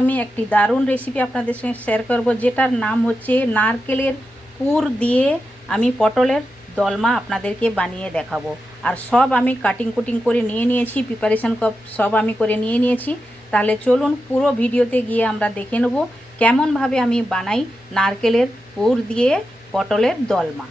আমি একটি দারুণ রেসিপি আপনাদের সঙ্গে শেয়ার করব, যেটার নাম হচ্ছে নারকেলের পুর দিয়ে আমি পটলের দলমা আপনাদেরকে বানিয়ে দেখাবো। আর সব আমি কাটিং কুটিং করে নিয়ে নিয়েছি প্রিপারেশান কপ সব আমি করে নিয়ে নিয়েছি। তাহলে চলুন পুরো ভিডিওতে গিয়ে আমরা দেখে নেব কেমনভাবে আমি বানাই নারকেলের পুর দিয়ে পটলের Dalma.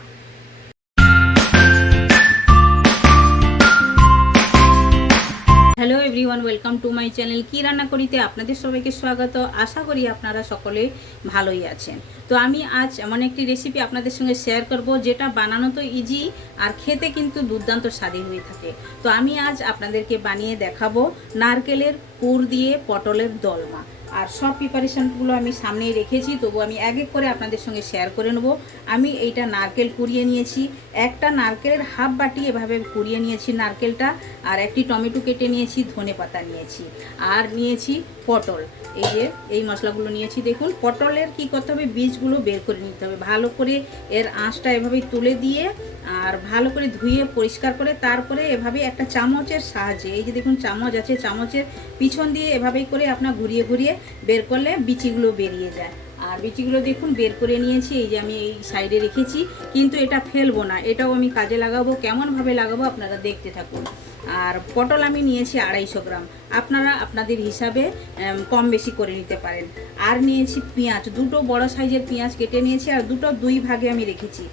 Hello everyone, welcome to my channel কী রান্না করিতে আপনাদের সবাইকে স্বাগত। আশা করি আপনারা সকলে ভালোই আছেন। তো আমি আজ এমন একটি রেসিপি আপনাদের সঙ্গে শেয়ার করব যেটা বানানো তো ইজি আর খেতে কিন্তু দুর্দান্ত স্বাদী হয়ে থাকে। তো আমি আজ আপনাদেরকে বানিয়ে দেখাবো নারকেলের পুর দিয়ে পটলের দলমা। আর সব প্রিপারেশানগুলো আমি সামনেই রেখেছি, তবু আমি এক এক করে আপনাদের সঙ্গে শেয়ার করে নেব। আমি এইটা নারকেল কুড়িয়ে নিয়েছি, একটা নারকেলের হাফ বাটি এভাবে কুড়িয়ে নিয়েছি নারকেলটা, আর একটি টমেটো কেটে নিয়েছি, ধনে পাতা নিয়েছি। আর নিয়েছি পটল। এই যে, এই মশলাগুলো নিয়েছি, দেখুন। পটলের কি করতে হবে? বীজগুলো বের করে নিতে হবে। ভালো করে এর আঁশটা এভাবে তুলে দিয়ে আর ভালো করে ধুয়ে পরিষ্কার করে তারপরে এভাবে একটা চামচের সাহায্যে, এই যে দেখুন চামচ আছে, চামচের পিছন দিয়ে এভাবেই করে আপনার ঘুরিয়ে ঘুরিয়ে বের করলে বিচিগুলো বেরিয়ে যায়। আর বিচিগুলো দেখুন, বের করে নিয়েছি, এই যে আমি এই সাইডে রেখেছি, কিন্তু এটা ফেলব না, এটাও আমি কাজে লাগাবো, কেমনভাবে লাগাবো আপনারা দেখতে থাকুন। আর পটল আমি নিয়েছি আড়াইশো গ্রাম, আপনারা আপনাদের হিসাবে কম বেশি করে নিতে পারেন। আর নিয়েছি পেঁয়াজ, দুটো বড় সাইজের পেঁয়াজ কেটে নিয়েছি, আর দুটো দুই ভাগে আমি রেখেছি।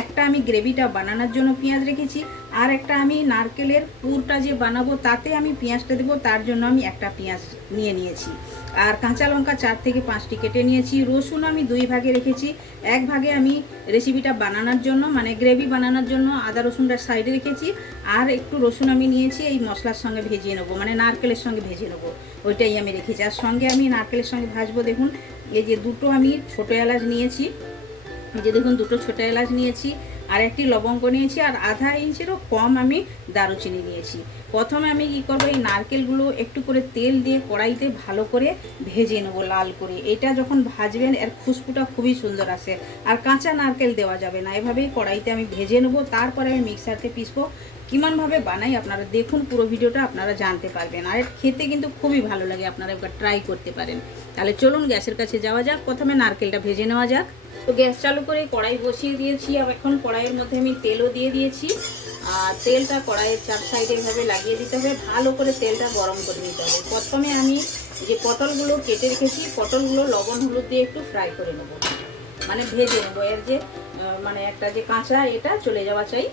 একটা আমি গ্রেভিটা বানানোর জন্য পেঁয়াজ রেখেছি, আর একটা আমি নারকেলের পুরটা যে বানাবো, তাতে আমি পেঁয়াজটা দেবো, তার জন্য আমি একটা পেঁয়াজ নিয়ে নিয়েছি। আর কাঁচা লঙ্কা চার থেকে পাঁচটি কেটে নিয়েছি। রসুন আমি দুই ভাগে রেখেছি। এক ভাগে আমি রেসিপিটা বানানোর জন্য মানে গ্রেভি বানানোর জন্য আদা রসুনটা সাইডে রেখেছি। আর একটু রসুন আমি নিয়েছি, এই মশলার সঙ্গে ভেজিয়ে নেব মানে নারকেলের সঙ্গে ভেজে নেব, ওইটাই আমি রেখেছি। আর সঙ্গে আমি নারকেলের সঙ্গে ভাজবো, দেখুন, এই যে দুটো আমি ছোটো এলাচ নিয়েছি যে দেখুন, দুটো ছোটো এলাচ নিয়েছি। আর একটি লবঙ্গ নিয়েছি আর আধা ইঞ্চেরও কম আমি দারুচিনি নিয়েছি। প্রথমে আমি কী করব, এই নারকেলগুলো একটু করে তেল দিয়ে কড়াইতে ভালো করে ভেজে নেব লাল করে। এটা যখন ভাজবেন, এর খুশবুটা খুবই সুন্দর আসে। আর কাঁচা নারকেল দেওয়া যাবে না, এভাবেই কড়াইতে আমি ভেজে নেব। তারপরে আমি মিক্সারতে পিসবো কিমানভাবে বানাই আপনারা দেখুন পুরো ভিডিওটা, আপনারা জানতে পারবেন। আর খেতে কিন্তু খুবই ভালো লাগে, আপনারা একবার ট্রাই করতে পারেন। তাহলে চলুন গ্যাসের কাছে যাওয়া যাক, প্রথমে নারকেলটা ভেজে নেওয়া যাক। তো গ্যাস চালু করে কড়াই বসিয়ে দিয়েছি। আর এখন কড়াইয়ের মধ্যে আমি তেলও দিয়ে দিয়েছি। আর তেলটা কড়াইয়ের চার সাইডে এভাবে লাগিয়ে দিতে হবে। ভালো করে তেলটা গরম করে নিতে হবে। প্রথমে আমি যে পটলগুলো কেটে রেখেছি, পটলগুলো লবণ, হলুদ দিয়ে একটু ফ্রাই করে নেব। মানে ভেজে নেব। এর যে মানে একটা যে কাঁচা এটা চলে যাওয়া চাই,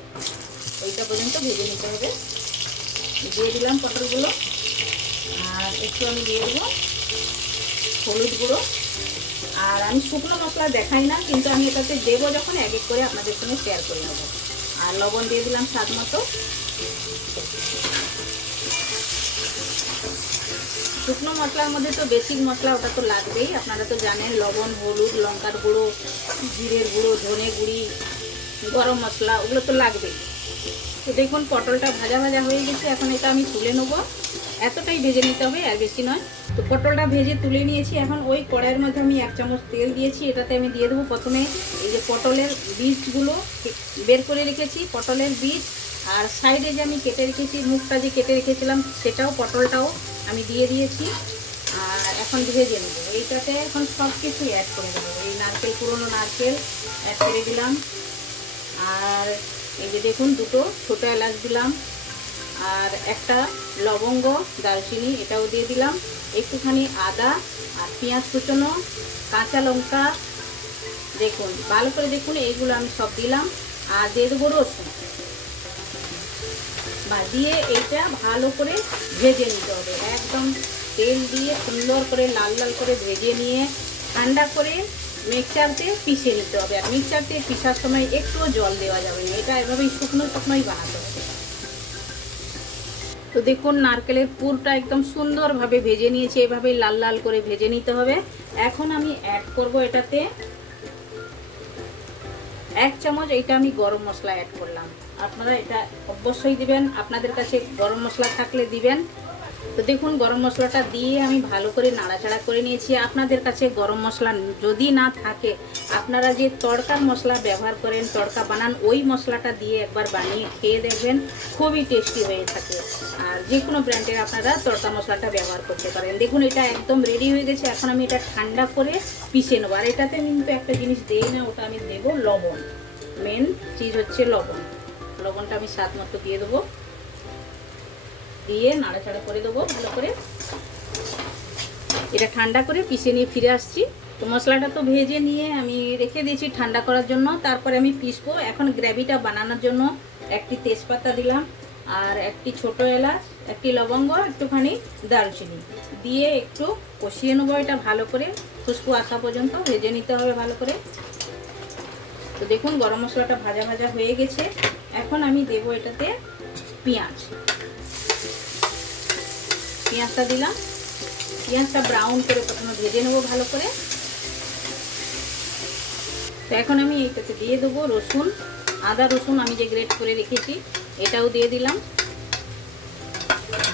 ওইটা পর্যন্ত ভেজে নিতে হবে। দিয়ে দিলাম পটলগুলো। আর একটু আমি দিয়ে দেবো হলুদ গুঁড়ো। আর আমি শুকনো মশলা দেখাই না, কিন্তু আমি এটাতে দেবো যখন এক এক করে আপনাদের সঙ্গে শেয়ার করে নেব। আর লবণ দিয়ে দিলাম স্বাদ মতো। শুকনো মশলার মধ্যে তো বেসিক মশলা, ওটা তো লাগবেই। আপনারা তো জানেন, লবণ, হলুদ, লঙ্কার গুঁড়ো, জিরের গুঁড়ো, ধনে গুঁড়ি, গরম মশলা, ওগুলো তো লাগবেই। তো দেখুন, পটলটা ভাজা ভাজা হয়ে গেছে। এখন এটা আমি তুলে নেব। এতটাই ভেজে নিতে হবে, আর বেশি নয়। তো পটলটা ভেজে তুলে নিয়েছি। এখন ওই কড়াইয়ের মধ্যে আমি এক চামচ তেল দিয়েছি। এটাতে আমি দিয়ে দেবো প্রথমে এই যে পটলের বীজগুলো বের করে রেখেছি, পটলের বীজ। আর সাইডে যে আমি কেটে রেখেছি, মুখটা যে কেটে রেখেছিলাম, সেটাও পটলটাও আমি দিয়ে দিয়েছি। আর এখন ভেজে নেব। এইটাতে এখন সব কিছু অ্যাড করে দেবো। এই নারকেল, পুরনো নারকেল অ্যাড করে দিলাম। আর এই যে দেখুন, দুটো ছোটো এলাচ দিলাম। আর একটা লবঙ্গ, দারচিনি, এটাও দিয়ে দিলাম। একটুখানি আদা আর পেঁয়াজ কুচনো, কাঁচা লঙ্কা, দেখুন, ভালো করে দেখুন, এইগুলো আমি সব দিলাম। আর দিয়ে দেবো রসুন। বা দিয়ে এইটা ভালো করে ভেজে নিতে হবে। একদম তেল দিয়ে সুন্দর করে লাল লাল করে ভেজে নিয়ে ঠান্ডা করে মিক্সচারতে পিষে নিতে হবে। আর মিক্সারতে পিসার সময় একটুও জল দেওয়া যাবে এটা এভাবেই শুকনো শুকনোই বানাতে হবে। তো দেখুন, নারকেলের পুরটা একদম সুন্দরভাবে ভেজে নিয়েছে। এভাবে লাল লাল করে ভেজে নিতে হবে। এখন আমি অ্যাড করব এটাতে এক চামচ এটা আমি গরম মশলা অ্যাড করলাম। আপনারা এটা অবশ্যই দিবেন। আপনাদের কাছে গরম মশলা থাকলে দিবেন। তো দেখুন, গরম মশলাটা দিয়ে আমি ভালো করে নাড়াচাড়া করে নিয়েছি। আপনাদের কাছে গরম মশলা যদি না থাকে, আপনারা যে তড়কার মশলা ব্যবহার করেন, তড়কা বানান, ওই মশলাটা দিয়ে একবার বানিয়ে খেয়ে দেখবেন, খুবই টেস্টি হয়ে থাকে। আর যে কোনো ব্র্যান্ডের আপনারা তড়কা মশলাটা ব্যবহার করতে পারেন। দেখুন, এটা একদম রেডি হয়ে গেছে। এখন আমি এটা ঠান্ডা করে পিষে নেব। আর এটাতে কিন্তু একটা জিনিস দেই না, ওটা আমি দেবো লবণ। মেন চিজ হচ্ছে লবণ। লবণটা আমি স্বাদ মতো দিয়ে দেবো। দিয়ে নাড়াচাড়া করে দেবো ভালো করে। এটা ঠান্ডা করে পিষে নিয়ে ফিরে আসছি। তো মশলাটা তো ভেজে নিয়ে আমি রেখে দিয়েছি ঠান্ডা করার জন্য। তারপরে আমি পিসবো এখন গ্রেভিটা বানানোর জন্য একটি তেজপাতা দিলাম আর একটি ছোট এলাচ, একটি লবঙ্গ, একটুখানি দারচিনি। দিয়ে একটু কষিয়ে নেব এটা ভালো করে। খুশবু আসা পর্যন্ত ভেজে নিতে হবে ভালো করে। তো দেখুন গরম মশলাটা ভাজা ভাজা হয়ে গেছে। এখন আমি দেবো এটাতে পেঁয়াজ। পেঁয়াজটা দিলাম। পেঁয়াজটা ব্রাউন করে প্রথমে ভেজে নেব ভালো করে। তো এখন আমি এইটাতে দিয়ে দেবো রসুন। আদা রসুন আমি যে গ্রেট করে রেখেছি, এটাও দিয়ে দিলাম।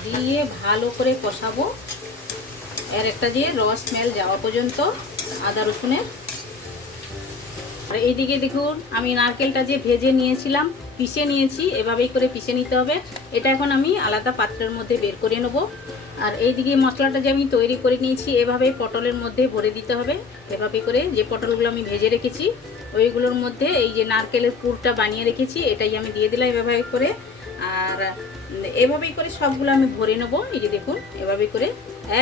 দিয়ে ভালো করে কষাবো। এর একটা দিয়ে রস স্মেল যাওয়া পর্যন্ত আদা রসুনের। আর এইদিকে দেখুন, আমি নারকেলটা যে ভেজে নিয়েছিলাম পিষে নিয়েছি, এভাবেই করে পিষে নিতে হবে। এটা এখন আমি আলাদা পাত্রের মধ্যে বের করে নেব। আর এইদিকে মশলাটা যে আমি তৈরি করে নিয়েছি এভাবে পটলের মধ্যে ভরে দিতে হবে। এভাবে করে যে পটলগুলো আমি ভেজে রেখেছি, ওইগুলোর মধ্যে এই যে নারকেলের পুরটা বানিয়ে রেখেছি, এটাই আমি দিয়ে দিলাম এভাবে করে। আর এভাবেই করে সবগুলো আমি ভরে নেব, এই যে দেখুন, এভাবে করে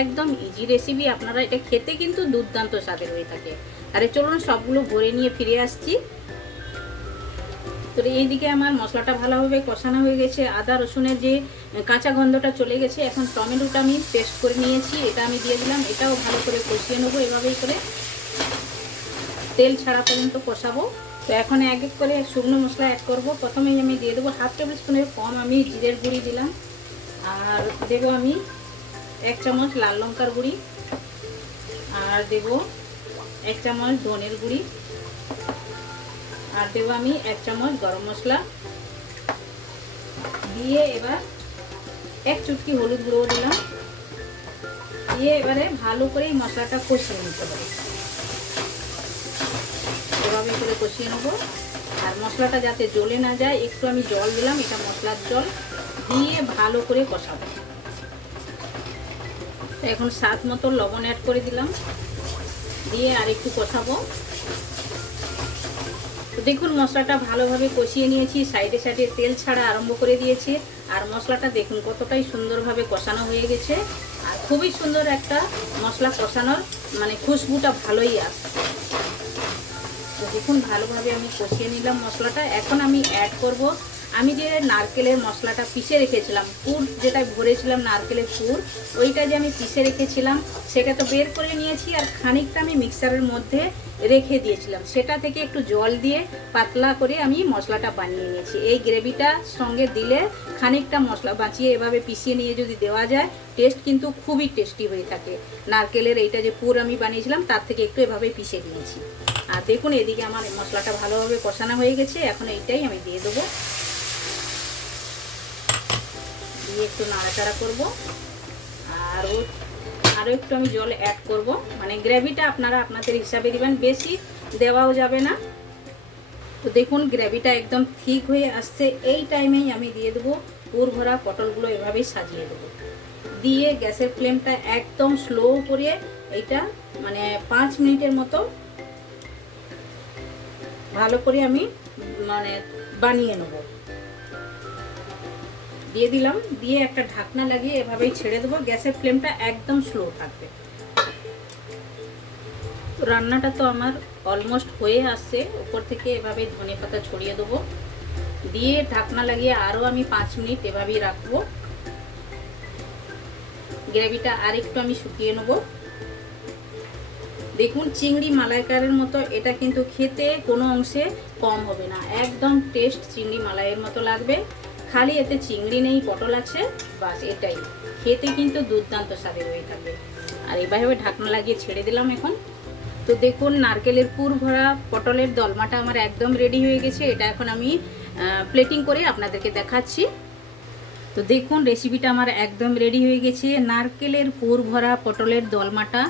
একদম ইজি রেসিপি আপনারা এটা খেতে কিন্তু দুর্দান্ত স্বাদের হয়ে থাকে। আরে চলুন সবগুলো ভরে নিয়ে ফিরে আসছি। তো এইদিকে আমার মশলাটা ভালোভাবে কষানো হয়ে গেছে। আদা, রসুনের যে কাঁচা গন্ধটা চলে গেছে, এখন টমেটোটা আমি পেস্ট করে নিয়েছি। এটা আমি দিয়ে দিলাম। এটাও ভালো করে কষিয়ে নেব এভাবেই করে। তেল ছাড়া পর্যন্ত কষাবো। তো এখন এক এক করে শুকনো মশলা অ্যাড করব। প্রথমেই আমি দিয়ে দেবো হাফ টেবিল স্পুনের কম আমি জিরের গুঁড়ি দিলাম। আর দেবো আমি এক চামচ লাল লঙ্কার গুঁড়ি। আর দেবো এক চামচ ধনের গুঁড়ি। আর দেবো আমি এক চামচ গরম মশলা। দিয়ে এবার এক চুটকি হলুদ গুঁড়ো দিলাম। দিয়ে এবারে ভালো করে মশলাটা কষিয়ে নিতে হবে। এভাবে করে কষিয়ে নেব। আর মশলাটা যাতে জ্বলে না যায়, একটু আমি জল দিলাম, এটা মশলার জল। দিয়ে ভালো করে কষাবো। এখন স্বাদ মতো লবণ অ্যাড করে দিলাম। দিয়ে আর একটু কষাবো। দেখুন, মশলাটা ভালোভাবে কষিয়ে নিয়েছি। সাইডে সাইডে তেল ছাড়া আরম্ভ করে দিয়েছে। আর মশলাটা দেখুন, কতটাই সুন্দরভাবে কষানো হয়ে গেছে। আর খুবই সুন্দর একটা মশলা কষানোর মানে খুশবুটা ভালোই আসছে। তো দেখুন, ভালোভাবে আমি কষিয়ে নিলাম মশলাটা। এখন আমি অ্যাড করব আমি যে নারকেলের মশলাটা পিষে রেখেছিলাম, পুর যেটা ভরেছিলাম নারকেলের পুর, ওইটা যে আমি পিষে রেখেছিলাম, সেটা তো বের করে নিয়েছি আর খানিকটা আমি মিক্সারের মধ্যে রেখে দিয়েছিলাম। সেটা থেকে একটু জল দিয়ে পাতলা করে আমি মশলাটা বানিয়ে নিয়েছি। এই গ্রেভিটা সঙ্গে দিলে খানিকটা মশলা বাঁচিয়ে এভাবে পিষিয়ে নিয়ে যদি দেওয়া যায় টেস্ট কিন্তু খুবই টেস্টি হয়ে থাকে। নারকেলের এইটা যে পুর আমি বানিয়েছিলাম, তার থেকে একটু এভাবে পিষে নিয়েছি। আর দেখুন, এদিকে আমার মশলাটা ভালোভাবে কষানো হয়ে গেছে। এখন এইটাই আমি দিয়ে দেবো। দিয়ে একটু নাড়াচাড়া করব। আর আরও একটু আমি জল অ্যাড করব। মানে গ্রেভিটা আপনারা আপনাদের হিসাবে দিবেন, বেশি দেওয়াও যাবে না। তো দেখুন গ্রেভিটা একদম ঠিক হয়ে আসছে। এই টাইমেই আমি দিয়ে দেবো পুর ভরা পটলগুলো এভাবেই সাজিয়ে দেবো। দিয়ে গ্যাসের ফ্লেমটা একদম স্লো করে এইটা মানে পাঁচ মিনিটের মতো ভালো করে আমি মানে বানিয়ে নেব। দিয়ে দিলাম, দিয়ে একটা ঢাকনা লাগিয়ে এভাবেই ছেড়ে দেবো। গ্যাসের ফ্লেমটা একদম স্লো থাকবে। রান্নাটা তো আমার অলমোস্ট হয়ে আসছে। উপর থেকে এভাবে ধনে পাতা ছড়িয়ে দেবো। দিয়ে ঢাকনা লাগিয়ে আরও আমি পাঁচ মিনিট এভাবেই রাখব। গ্রেভিটা আর একটু আমি শুকিয়ে নেব। দেখুন, চিংড়ি মালাইকারের মতো, এটা কিন্তু খেতে কোনো অংশে কম হবে না। একদম টেস্ট চিংড়ি মালাইয়ের মতো লাগবে। খালি এতে চিংড়ি নেই, পটল আছে, বাস এটাই। খেতে কিন্তু দুর্দান্ত স্বাদের হয়ে থাকবে আর এভাবে ঢাকনা লাগিয়ে ছেড়ে দিলাম এখন। তো দেখুন, নারকেলের পুর ভরা পটলের দলমাটা আমার একদম রেডি হয়ে গেছে। এটা এখন আমি প্লেটিং করে আপনাদেরকে দেখাচ্ছি। তো দেখুন রেসিপিটা আমার একদম রেডি হয়ে গেছে। নারকেলের পুর ভরা পটলের দলমাটা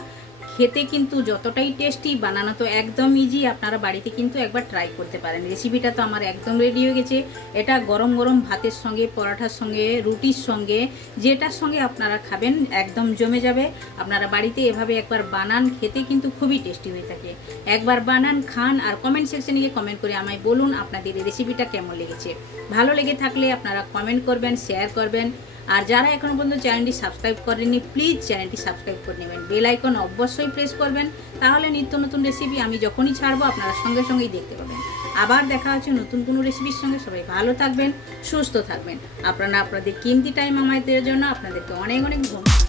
খেতে কিন্তু যতটাই টেস্টি বানানো তো একদম ইজি আপনারা বাড়িতে কিন্তু একবার ট্রাই করতে পারেন। রেসিপিটা তো আমার একদম রেডি হয়ে গেছে। এটা গরম গরম ভাতের সঙ্গে পরাঠার সঙ্গে, রুটির সঙ্গে, যেটার সঙ্গে আপনারা খাবেন, একদম জমে যাবে। আপনারা বাড়িতে এভাবে একবার বানান, খেতে কিন্তু খুবই টেস্টি হয়ে থাকে। একবার বানান, খান আর কমেন্ট সেকশনে গিয়ে কমেন্ট করে আমায় বলুন আপনাদের এই রেসিপিটা কেমন লেগেছে। ভালো লেগে থাকলে আপনারা কমেন্ট করবেন শেয়ার করবেন। আর যারা এখনও পর্যন্ত চ্যানেলটি সাবস্ক্রাইব করেননি, প্লিজ চ্যানেলটি সাবস্ক্রাইব করে নেবেন। বেল আইকন অবশ্যই প্রেস করবেন, তাহলে নিত্য নতুন রেসিপি আমি যখনই ছাড়বো আপনারা সঙ্গে সঙ্গেই দেখতে পাবেন। আবার দেখা হচ্ছে নতুন কোনো রেসিপির সঙ্গে, সবাই ভালো থাকবেন, সুস্থ থাকবেন। আপনারা আপনাদের কিমতি টাইম আমাদের জন্য আপনাদেরকে অনেক অনেক ধন্যবাদ।